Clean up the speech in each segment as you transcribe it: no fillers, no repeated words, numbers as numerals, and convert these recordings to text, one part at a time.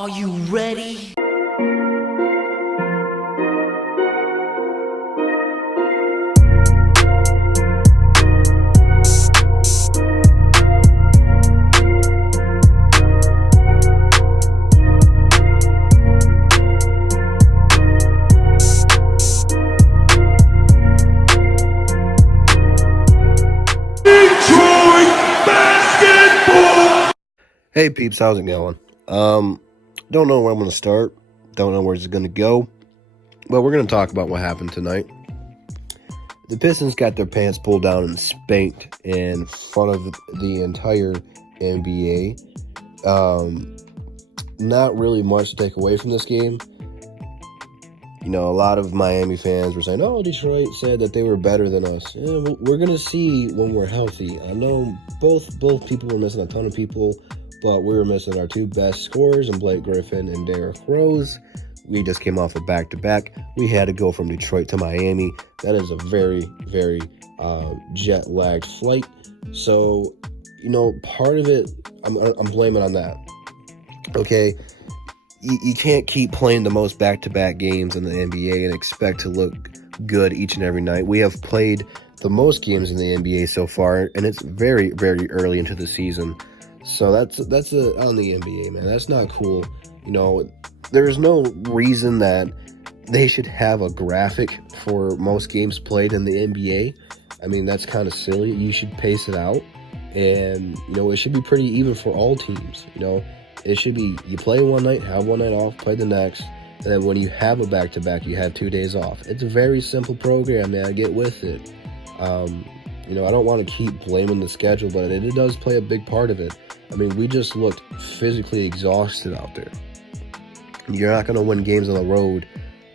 Are you ready? Detroit basketball. Hey peeps, how's it going? Don't know where I'm gonna start. Don't know where it's gonna go. But we're gonna talk about what happened tonight. The Pistons got their pants pulled down and spanked in front of the entire NBA. Not really much to take away from this game. You know, a lot of Miami fans were saying, "Oh, Detroit said that they were better than us." Yeah, we're gonna see when we're healthy. I know both people were missing a ton of people, but we were missing our two best scorers in Blake Griffin and Derrick Rose. We just came off a back-to-back. We had to go from Detroit to Miami. That is a very, very jet-lagged flight. So, you know, part of it, I'm blaming on that. Okay, you can't keep playing the most back-to-back games in the NBA and expect to look good each and every night. We have played the most games in the NBA so far, and it's very, very early into the season. So that's on the NBA, man. That's not cool. You know, there's no reason that they should have a graphic for most games played in the NBA. I mean, that's kind of silly. You should pace it out, and you know, it should be pretty even for all teams. You know, it should be you play one night, have one night off, play the next, and then when you have a back-to-back, you have 2 days off. It's a very simple program, man. Get with it. You know, I don't want to keep blaming the schedule, but it does play a big part of it. I mean, we just looked physically exhausted out there. You're not going to win games on the road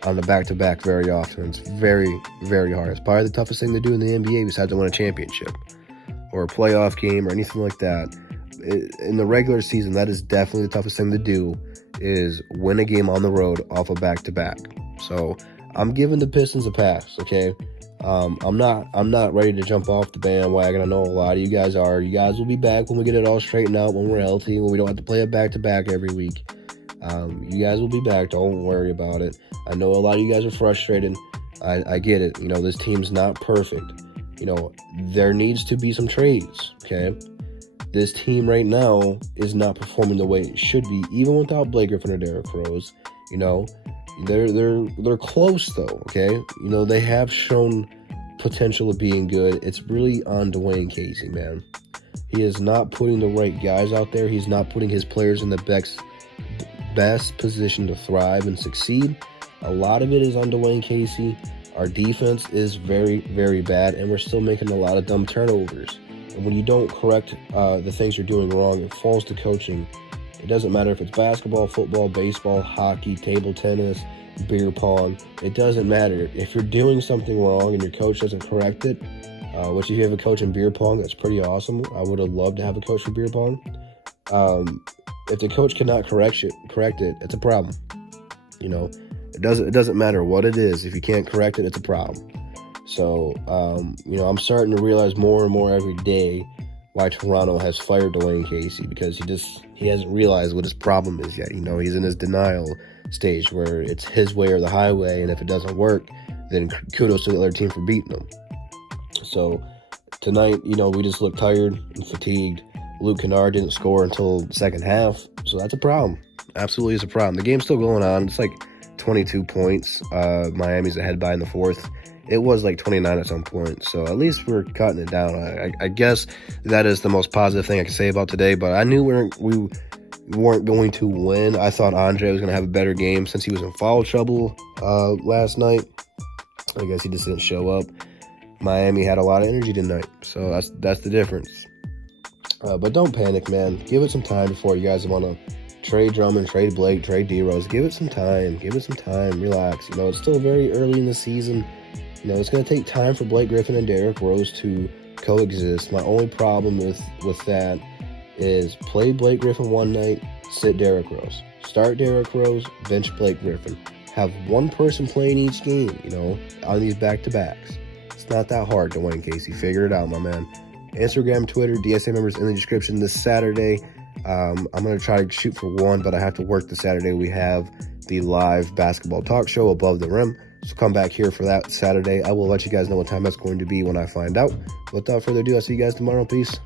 on the back-to-back very often. It's very, very hard. It's probably the toughest thing to do in the NBA besides to win a championship or a playoff game or anything like that. In the regular season, that is definitely the toughest thing to do, is win a game on the road off a back-to-back. So I'm giving the Pistons a pass, okay? I'm not ready to jump off the bandwagon. I know a lot of you guys are. You guys will be back when we get it all straightened out, when we're healthy, when we don't have to play a back-to-back every week. You guys will be back. Don't worry about it. I know a lot of you guys are frustrated. I get it. You know, this team's not perfect. You know, there needs to be some trades, okay? This team right now is not performing the way it should be, even without Blake Griffin or Derrick Rose. You know, they're close though, okay? You know, they have shown potential of being good. It's really on Dwayne Casey, man. He is not putting the right guys out there. He's not putting his players in the best position to thrive and succeed. A lot of it is on Dwayne Casey. Our defense is very, very bad, and we're still making a lot of dumb turnovers. And when you don't correct the things you're doing wrong, it falls to coaching. It doesn't matter if it's basketball, football, baseball, hockey, table tennis, beer pong. It doesn't matter. If you're doing something wrong and your coach doesn't correct it, which if you have a coach in beer pong, that's pretty awesome. I would have loved to have a coach for beer pong. If the coach cannot correct it, it's a problem. You know, it doesn't matter what it is. If you can't correct it, it's a problem. So, you know, I'm starting to realize more and more every day why Toronto has fired Dwayne Casey, because he hasn't realized what his problem is yet. You know, he's in his denial stage where it's his way or the highway, and if it doesn't work, then kudos to the other team for beating them. So tonight, you know, we just looked tired and fatigued. Luke Kennard didn't score until the second half, so that's a problem. Absolutely is a problem. The game's still going on. It's like 22 points. Miami's ahead by in the fourth. It was like 29 at some point, so at least we're cutting it down. I guess that is the most positive thing I can say about today, but I knew we weren't going to win. I thought Andre was going to have a better game since he was in foul trouble last night. I guess he just didn't show up. Miami had a lot of energy tonight, so that's the difference. But don't panic, man. Give it some time before you guys want to trade Drummond, trade Blake, trade D-Rose. Give it some time. Relax. You know, it's still very early in the season. You know, it's going to take time for Blake Griffin and Derrick Rose to coexist. My only problem with that is play Blake Griffin one night, sit Derrick Rose. Start Derrick Rose, bench Blake Griffin. Have one person playing each game, you know, on these back-to-backs. It's not that hard, Dwayne Casey. Figure it out, my man. Instagram, Twitter, DSA members in the description this Saturday. I'm going to try to shoot for 1, but I have to work the Saturday. We have the live basketball talk show Above the Rim. So come back here for that Saturday. I will let you guys know what time that's going to be when I find out. Without further ado, I'll see you guys tomorrow. Peace.